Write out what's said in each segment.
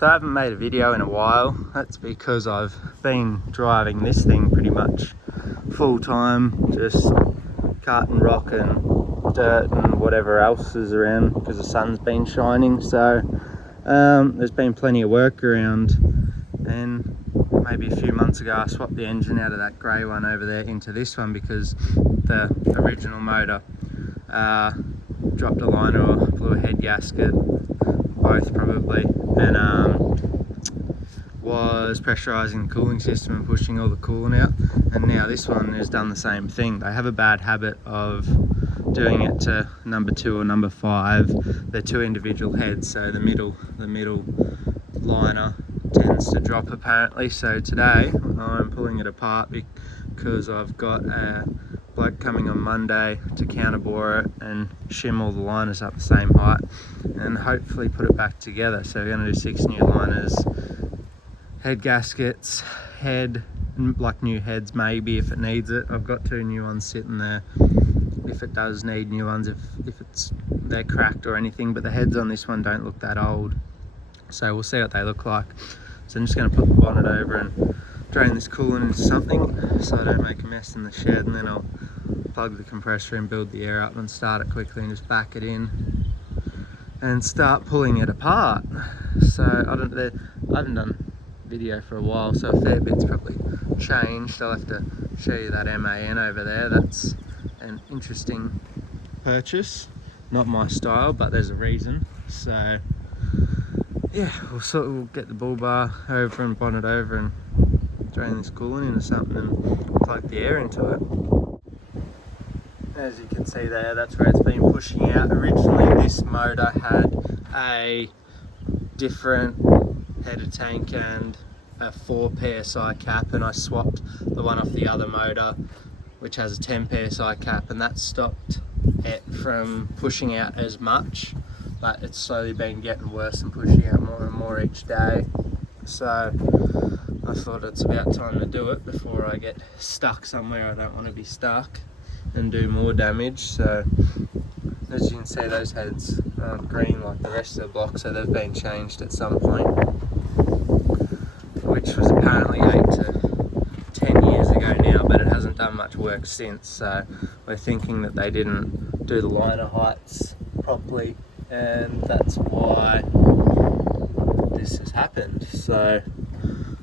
So I haven't made a video in a while. That's because I've been driving this thing pretty much full time, just carting rock and dirt and whatever else is around because the sun's been shining. So there's been plenty of work around, and maybe a few months ago I swapped the engine out of that grey one over there into this one because the original motor dropped a liner or blew a head gasket, both probably, and was pressurising the cooling system and pushing all the coolant out. And now this one has done the same thing. They have a bad habit of doing it to number 2 or number 5. They're 2 individual heads, so the middle liner tends to drop apparently. So today I'm pulling it apart because I've got a bloke coming on Monday to counterbore it and shim all the liners up the same height and hopefully put it back together. So we're going to do 6 new liners, head gaskets, like new heads maybe if it needs it. I've got 2 new ones sitting there if it does need new ones, if they're cracked or anything, but the heads on this one don't look that old, so we'll see what they look like. So I'm just going to put the bonnet over and drain this coolant into something so I don't make a mess in the shed, and then I'll plug the compressor and build the air up and start it quickly and just back it in and start pulling it apart. So I haven't done video for a while, so a fair bit's probably changed. I'll have to show you that MAN over there. That's an interesting purchase, not my style, but there's a reason. So yeah, we'll get the bull bar over and bonnet over and drain this coolant into something and plug the air into it. As you can see there, that's where it's been pushing out. Originally this motor had a different header tank and a 4 psi cap, and I swapped the one off the other motor which has a 10 psi cap, and that stopped it from pushing out as much, but it's slowly been getting worse and pushing out more and more each day. So I thought it's about time to do it before I get stuck somewhere I don't want to be stuck and do more damage. So as you can see, those heads aren't green like the rest of the block, so they've been changed at some point, which was apparently 8 to 10 years ago now, but it hasn't done much work since. So we're thinking that they didn't do the liner heights properly, and that's why this has happened. So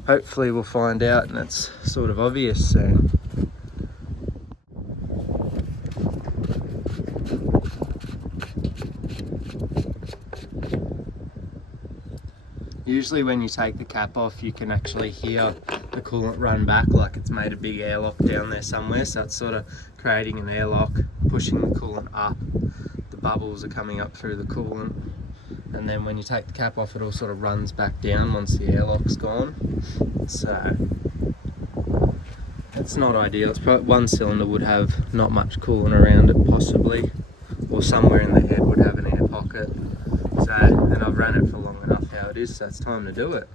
hopefully we'll find out and it's sort of obvious soon. Usually when you take the cap off, you can actually hear the coolant run back like it's made a big airlock down there somewhere. So it's sort of creating an airlock, pushing the coolant up. The bubbles are coming up through the coolant, and then when you take the cap off, it all sort of runs back down once the airlock's gone. So it's not ideal. It's probably one cylinder would have not much coolant around it possibly, or somewhere in the head would have an air pocket. So, and I've run it for long enough how it is, so it's time to do it.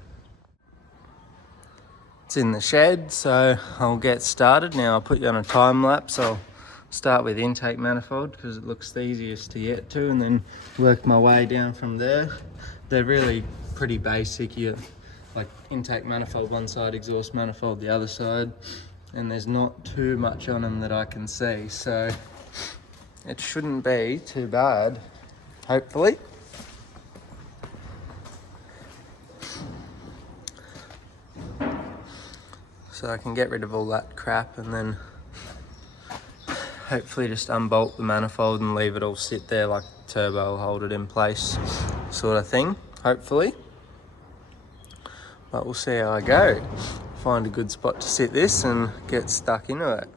It's in the shed, so I'll get started now. I'll put you on a time lapse. I'll start with intake manifold because it looks the easiest to get to, and then work my way down from there. They're really pretty basic. You like intake manifold one side, exhaust manifold the other side, and there's not too much on them that I can see, so it shouldn't be too bad, hopefully. So I can get rid of all that crap and then hopefully just unbolt the manifold and leave it all sit there like the turbo will hold it in place sort of thing, hopefully. But we'll see how I go. Find a good spot to sit this and get stuck into it.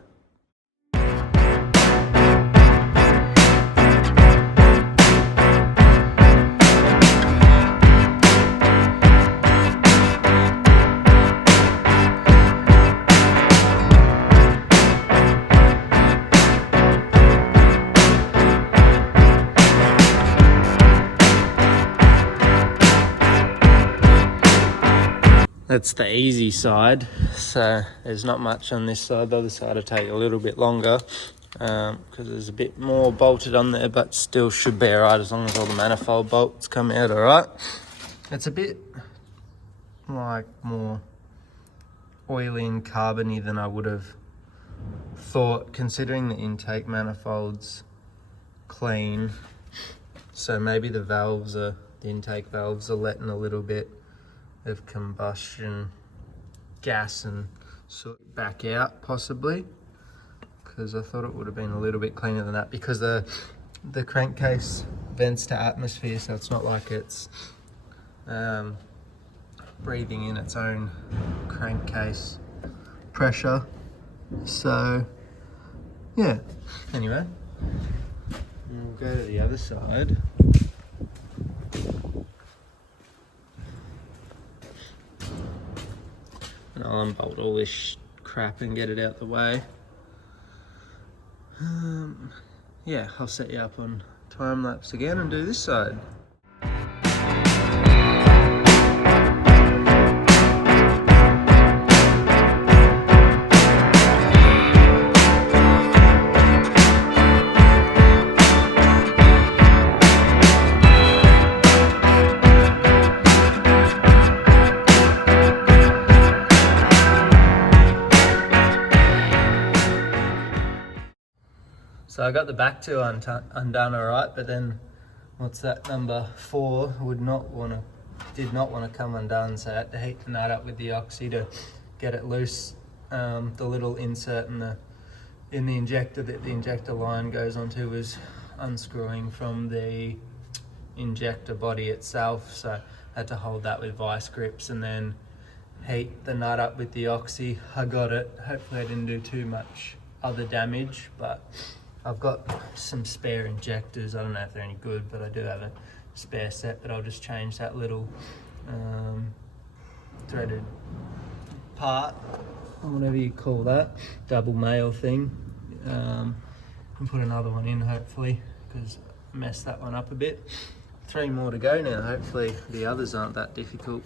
That's the easy side, so there's not much on this side. The other side will take a little bit longer because there's a bit more bolted on there, but still should be alright as long as all the manifold bolts come out alright. It's a bit like more oily and carbony than I would have thought, considering the intake manifold's clean. So maybe the intake valves are letting a little bit of combustion gas and sort of back out possibly, because I thought it would have been a little bit cleaner than that, because the crankcase vents to atmosphere, so it's not like it's breathing in its own crankcase pressure. So yeah, anyway, we'll go to the other side. And I'll unbolt all this crap and get it out the way. Yeah, I'll set you up on time lapse again and do this side. So I got the back two undone all right, but then what's that, number 4 did not want to come undone, so I had to heat the nut up with the oxy to get it loose. The little insert in the injector that the injector line goes onto was unscrewing from the injector body itself, so I had to hold that with vice grips and then heat the nut up with the oxy. I got it. Hopefully I didn't do too much other damage, but I've got some spare injectors. I don't know if they're any good, but I do have a spare set, but I'll just change that little threaded part, or whatever you call that, double male thing, and put another one in hopefully, because I messed that one up a bit. 3 more to go now. Hopefully the others aren't that difficult.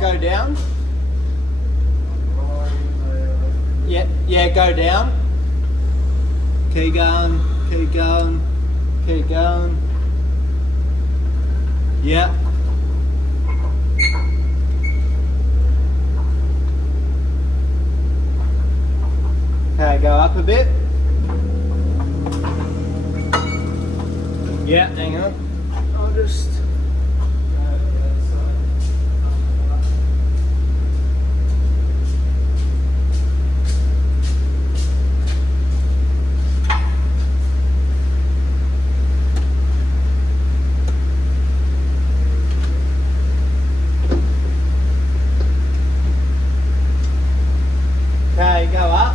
Go down. Yeah, go down. Keep going, keep going, keep going. Yeah. Okay, go up a bit. Yeah, hang on. I'll just... Okay, go up.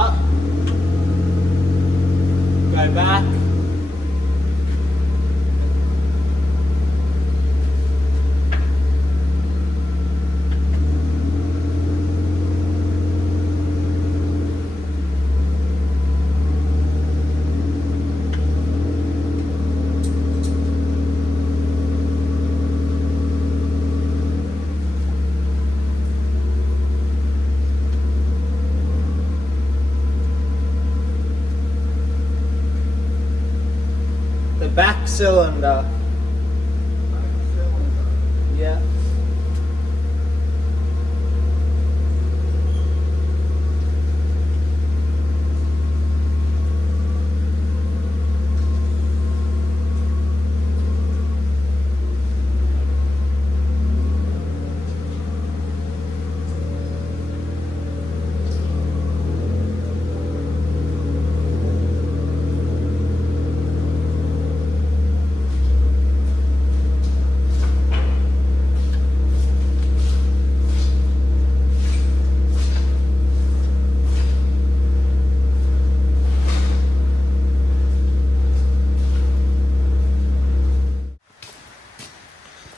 up, go back. Back cylinder. Yeah.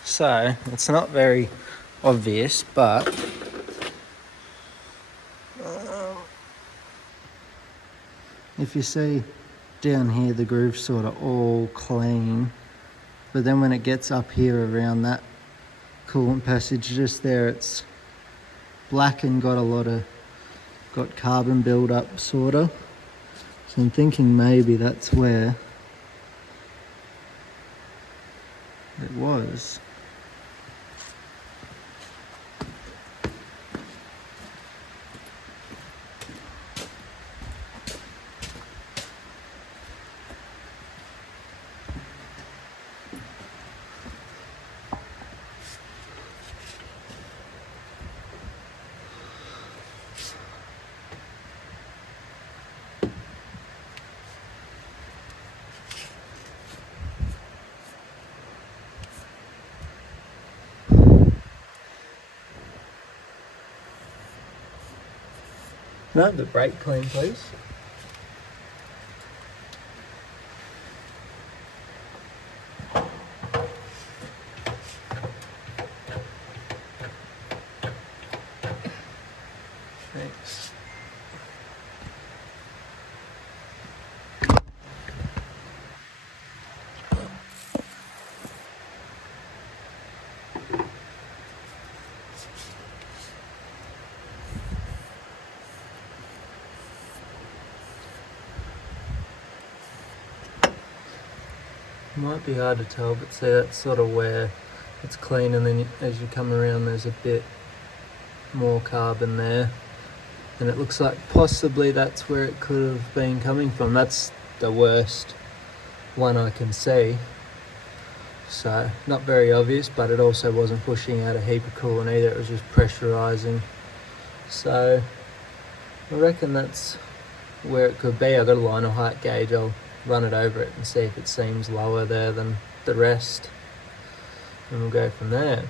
So it's not very obvious, but if you see down here, the groove's sort of all clean, but then when it gets up here around that coolant passage just there, it's black and got carbon build-up sort of. So I'm thinking maybe that's where it was. Can I have the brake clean, please? Thanks. Might be hard to tell, but see, that's sort of where it's clean, and then as you come around there's a bit more carbon there, and it looks like possibly that's where it could have been coming from. That's the worst one I can see, so not very obvious, but it also wasn't pushing out a heap of coolant either, it was just pressurising. So I reckon that's where it could be. I've got a liner height gauge, I'll run it over it and see if it seems lower there than the rest, and we'll go from there.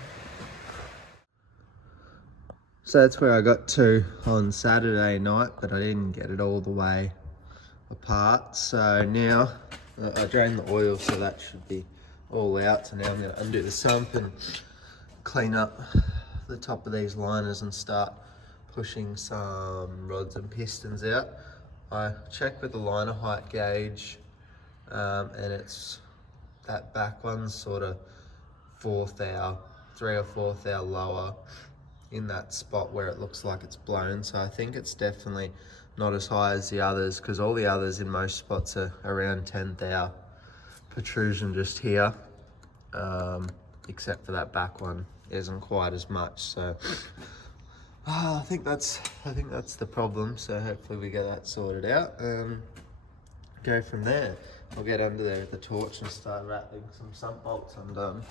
So that's where I got to on Saturday night, but I didn't get it all the way apart. So now I drained the oil, so that should be all out. So now I'm going to undo the sump and clean up the top of these liners and start pushing some rods and pistons out. I checked with the liner height gauge, and it's that back one's sort of 3 or 4 thou lower in that spot where it looks like it's blown. So I think it's definitely not as high as the others, because all the others in most spots are around 10 thou protrusion just here, except for that back one isn't quite as much. So I think that's the problem. So hopefully we get that sorted out and go from there. I'll get under there with the torch and start rattling some sump bolts undone.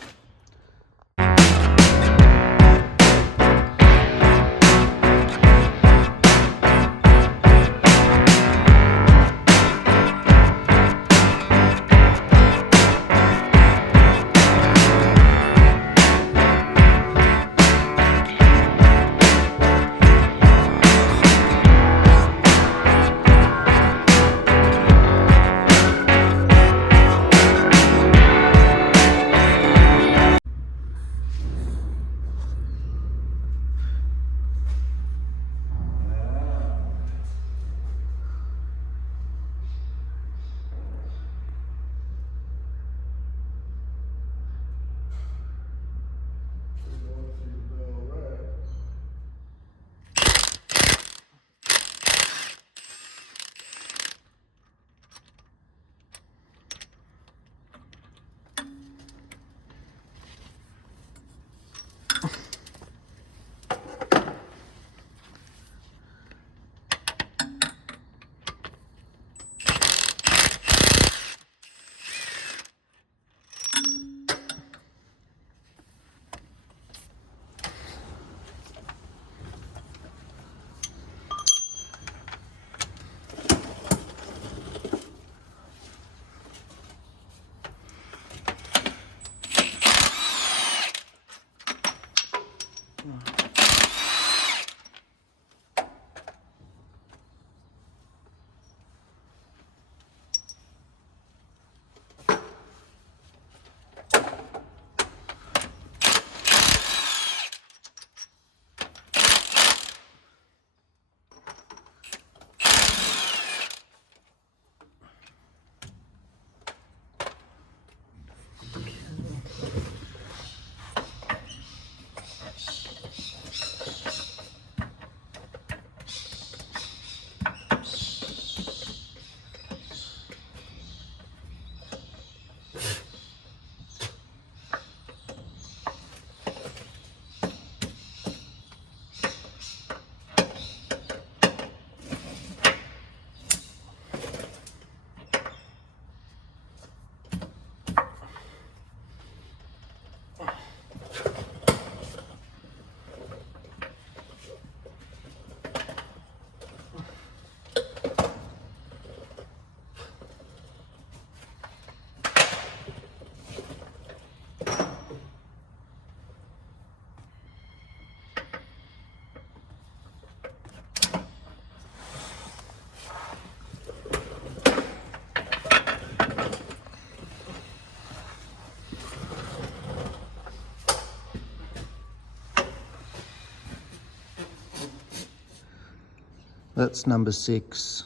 That's number 6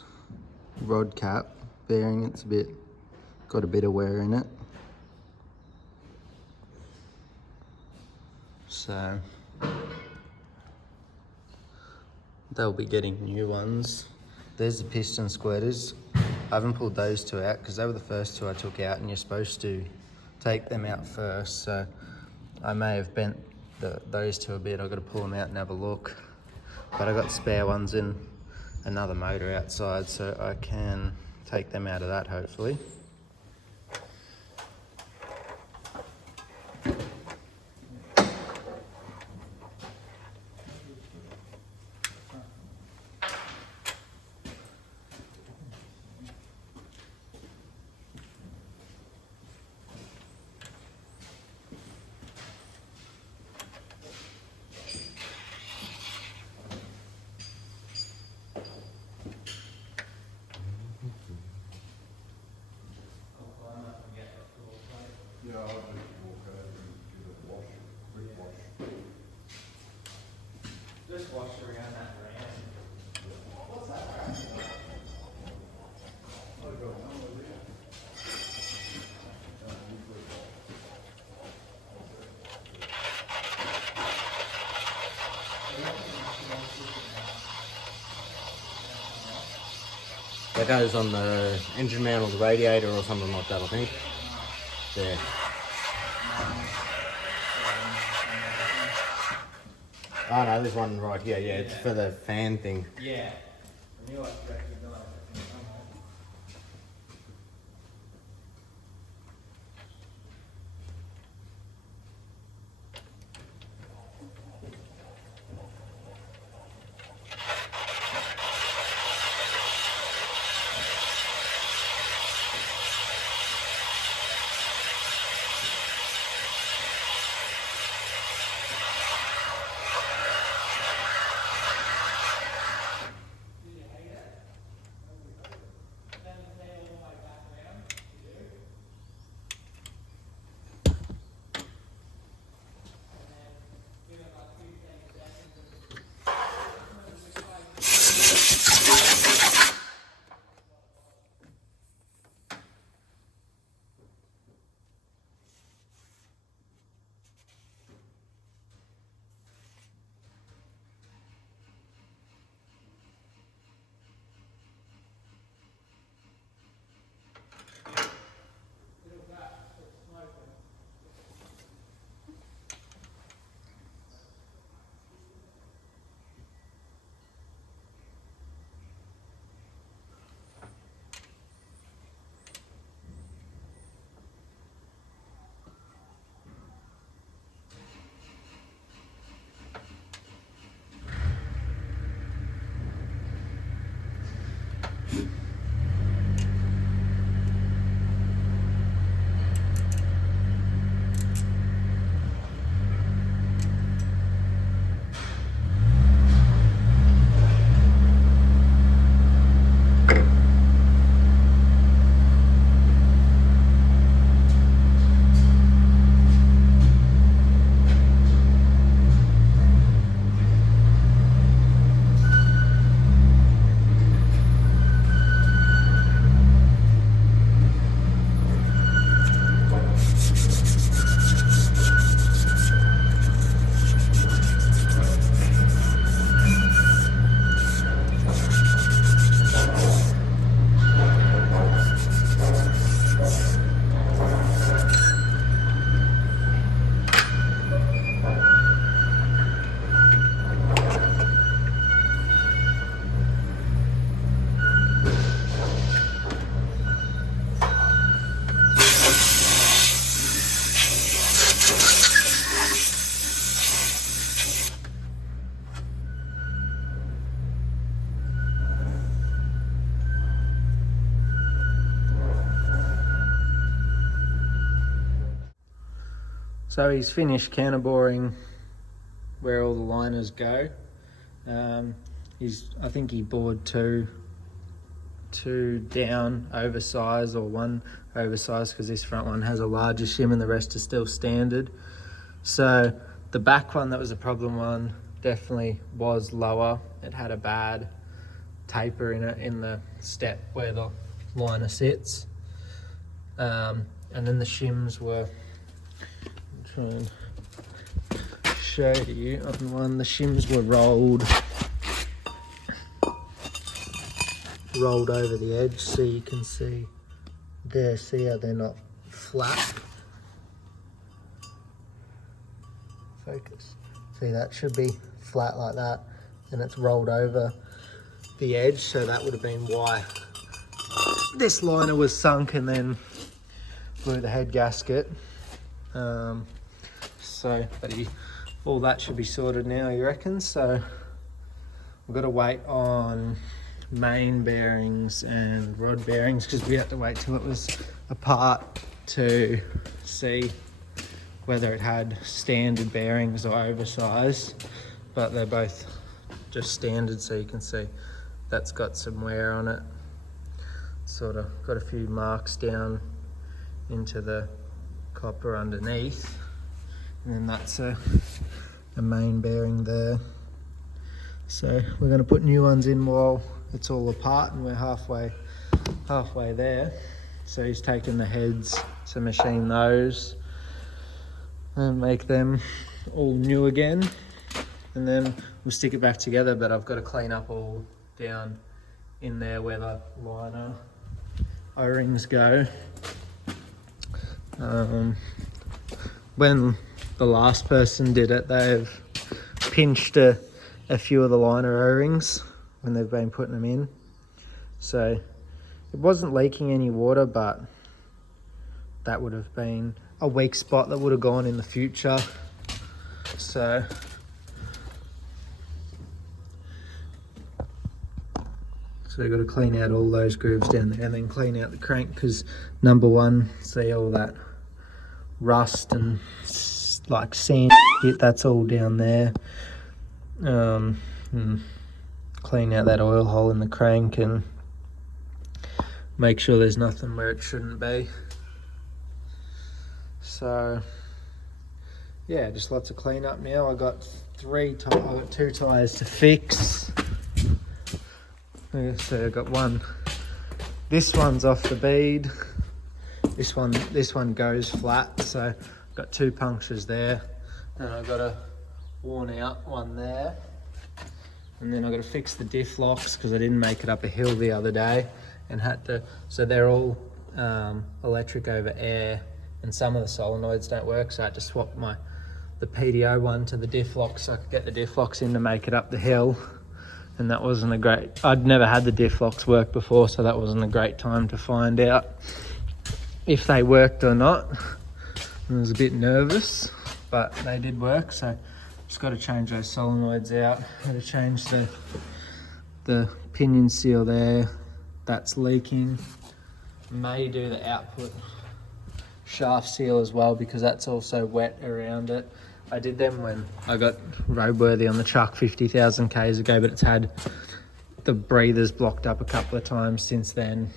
rod cap bearing. It's got a bit of wear in it. So they'll be getting new ones. There's the piston squirters. I haven't pulled those 2 out because they were the first 2 I took out, and you're supposed to take them out first. So I may have bent those 2 a bit. I've got to pull them out and have a look. But I got spare ones in another motor outside, so I can take them out of that hopefully. Yeah, I'll just walk over and give it a wash, quick wash. Just wash around that ramp. What's that ramp? I got one over there. That goes on the engine mount or the radiator or something like that, I think. There. Oh no, there's one right here, yeah, it's for the fan thing. Yeah. I knew I'd recognise it. So he's finished counter boring where all the liners go. I think he bored two down oversized, or one oversized, because this front one has a larger shim and the rest is still standard. So the back one that was a problem one definitely was lower. It had a bad taper in it in the step where the liner sits. And then the shims were, I'll try and show you on one, the shims were rolled over the edge, so you can see there, see how they're not flat. Focus. See, that should be flat like that, and it's rolled over the edge, so that would have been why this liner was sunk and then blew the head gasket. So, but all that should be sorted now, you reckon? So we've got to wait on main bearings and rod bearings because we had to wait till it was apart to see whether it had standard bearings or oversized, but they're both just standard, so you can see that's got some wear on it. Sort of got a few marks down into the copper underneath, and then that's a main bearing there. So we're going to put new ones in while it's all apart, and we're halfway there. So he's taken the heads to machine those and make them all new again, and then we'll stick it back together. But I've got to clean up all down in there where the liner O-rings go. When the last person did it, they've pinched a few of the liner O-rings when they've been putting them in, so it wasn't leaking any water, but that would have been a weak spot that would have gone in the future. So we've got to clean out all those grooves down there and then clean out the crank, because number one, see all that rust and like sand, that's all down there. And clean out that oil hole in the crank and make sure there's nothing where it shouldn't be. So yeah, just lots of clean up now. I got two tyres to fix. So I got one. This one's off the bead. This one goes flat. So I've got two punctures there, and I've got a worn out one there. And then I've got to fix the diff locks because I didn't make it up a hill the other day and had to. So they're all electric over air, and some of the solenoids don't work. So I had to swap the Pt1 to the diff locks so I could get the diff locks in to make it up the hill. And that wasn't a great, I'd never had the diff locks work before, so that wasn't a great time to find out if they worked or not. I was a bit nervous, but they did work, so just got to change those solenoids out. Got to change the pinion seal there, that's leaking. May do the output shaft seal as well because that's also wet around it. I did them when I got roadworthy on the truck 50,000 Ks ago, but it's had the breathers blocked up a couple of times since then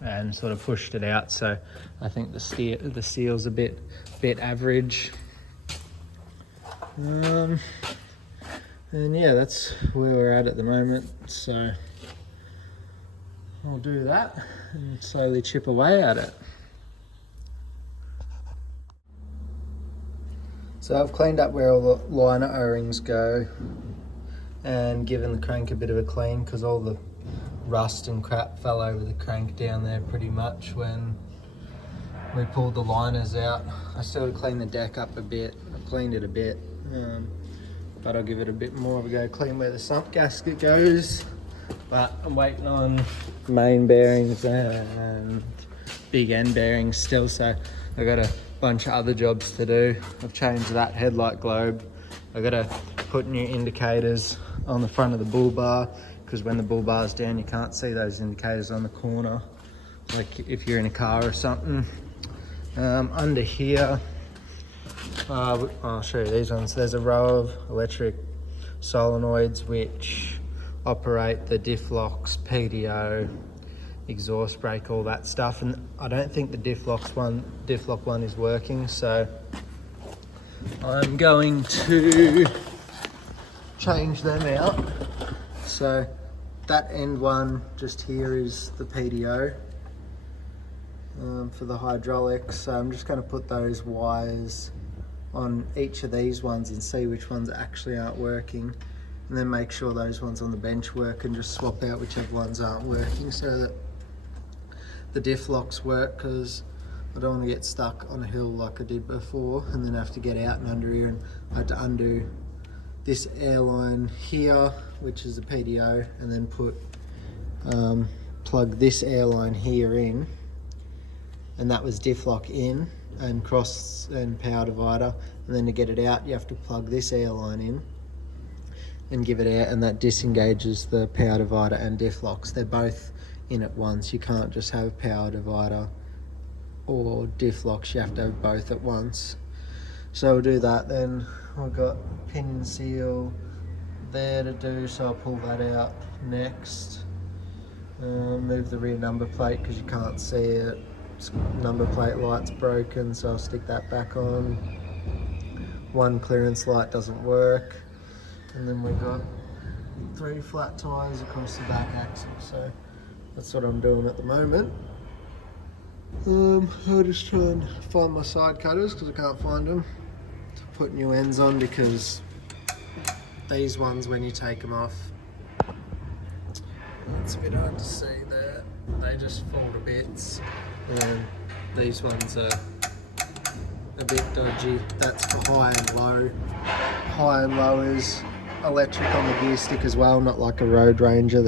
and sort of pushed it out. So I think the seal's a bit average. And yeah, that's where we're at the moment. So I'll do that and slowly chip away at it. So I've cleaned up where all the liner O-rings go and given the crank a bit of a clean because all the rust and crap fell over the crank down there pretty much when we pulled the liners out. I still cleaned the deck up a bit. I cleaned it a bit, but I'll give it a bit more of a go. Clean where the sump gasket goes, but I'm waiting on main bearings and big end bearings still, so I got a bunch of other jobs to do. I've changed that headlight globe. I've got to put new indicators on the front of the bull bar because when the bull bar's down you can't see those indicators on the corner, like if you're in a car or something. Under here, I'll show you these ones. There's a row of electric solenoids which operate the diff locks, PDO, exhaust brake, all that stuff, and I don't think the diff lock one is working, so I'm going to change them out. So that end one just here is the PDO for the hydraulics. So I'm just going to put those wires on each of these ones and see which ones actually aren't working, and then make sure those ones on the bench work and just swap out whichever ones aren't working so that the diff locks work, because I don't want to get stuck on a hill like I did before and then have to get out and under here, and I had to undo this airline here, which is the PDO, and then plug this airline here in, and that was diff lock in and cross and power divider, and then to get it out you have to plug this airline in and give it out, and that disengages the power divider and diff locks. They're both in at once. You can't just have power divider or diff locks, you have to have both at once. So we'll do that. Then I've got pinion seal there to do, so I'll pull that out next. Move the rear number plate because you can't see it. Number plate light's broken, so I'll stick that back on. One clearance light doesn't work, and then we've got 3 flat tyres across the back axle, so that's what I'm doing at the moment. I'll just try and find my side cutters because I can't find them to put new ends on, because these ones, when you take them off, it's a bit hard to see there, they just fall to bits, and these ones are a bit dodgy. That's for high and low. High and low is electric on the gear stick as well, not like a Road Ranger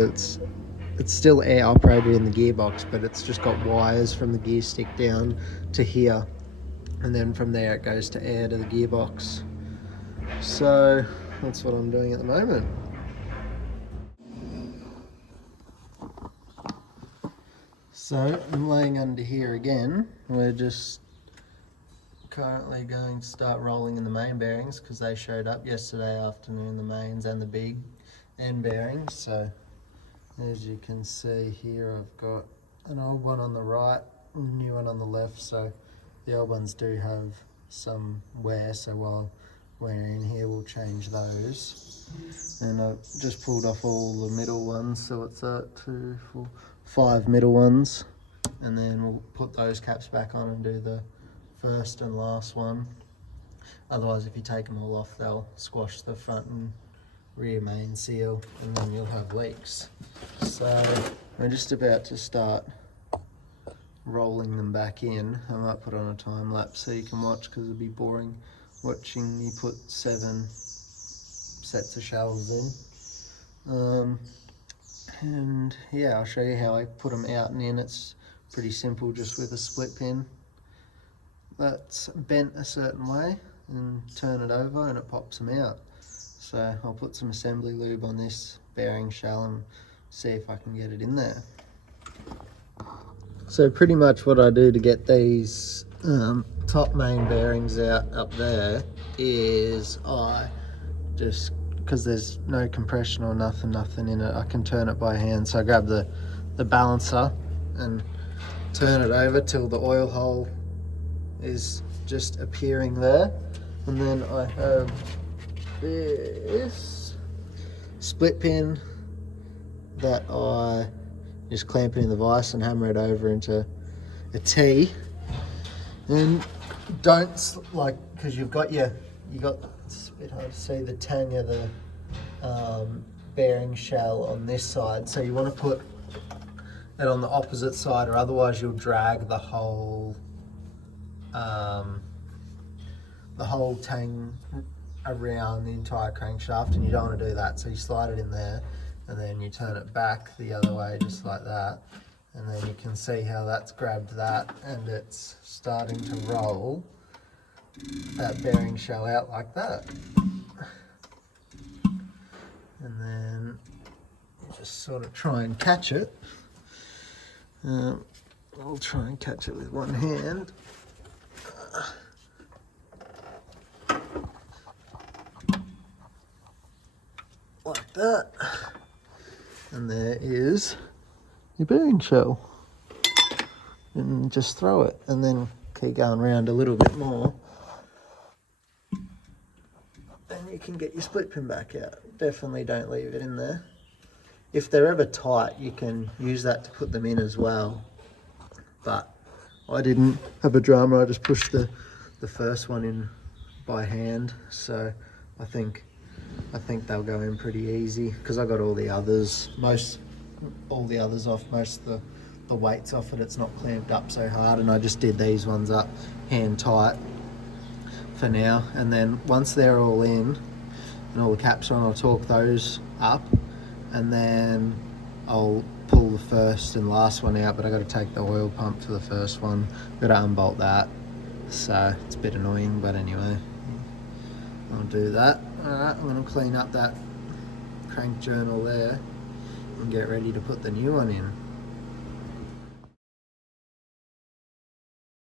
it's still air operated in the gearbox, but it's just got wires from the gear stick down to here, and then from there it goes to air to the gearbox. So that's what I'm doing at the moment. So I'm laying under here again. We're just currently going to start rolling in the main bearings because they showed up yesterday afternoon, the mains and the big end bearings. So as you can see here, I've got an old one on the right, a new one on the left. So the old ones do have some wear, so while we're in here we'll change those. And I've just pulled off all the middle ones, so it's 2, 4, 5 middle ones, and then we'll put those caps back on and do the first and last one. Otherwise, if you take them all off, they'll squash the front and rear main seal, and then you'll have leaks. So we're just about to start rolling them back in. I might put on a time lapse so you can watch, because it'd be boring watching me put 7 sets of shells in. And yeah, I'll show you how I put them out and in. It's pretty simple, just with a split pin that's bent a certain way, and turn it over and it pops them out. So I'll put some assembly lube on this bearing shell and see if I can get it in there. So pretty much what I do to get these top main bearings out up there is I just, because there's no compression or nothing in it, I can turn it by hand. So I grab the balancer and turn it over till the oil hole is just appearing there, and then I have this split pin that I just clamp it in the vise and hammer it over into a T. And don't, like, because you got it's a bit hard to see, the tang of the bearing shell on this side, so you want to put it on the opposite side, or otherwise you'll drag the whole tang around the entire crankshaft, and you don't want to do that. So you slide it in there, and then you turn it back the other way, just like that, and then you can see how that's grabbed that, and it's starting to roll that bearing shell out like that. And then you just sort of try and catch it. I'll try and catch it with one hand. Like that. And there is your bearing shell. And just throw it, and then keep going around a little bit more, and you can get your split pin back out. Definitely don't leave it in there. if they're ever tight, you can use that to put them in as well. But I didn't have a drummer, I just pushed the first one in by hand. So I think they'll go in pretty easy because I got all the others, all the others off, most of the weights off it. It's not clamped up so hard, and I just did these ones up hand tight for now. And then once they're all in and all the caps are on, I'll torque those up, and then I'll pull the first and last one out. But I got to take the oil pump for the first one, got to unbolt that, so it's a bit annoying, but anyway, I'll do that. Alright, I'm going to clean up that crank journal there and get ready to put the new one in.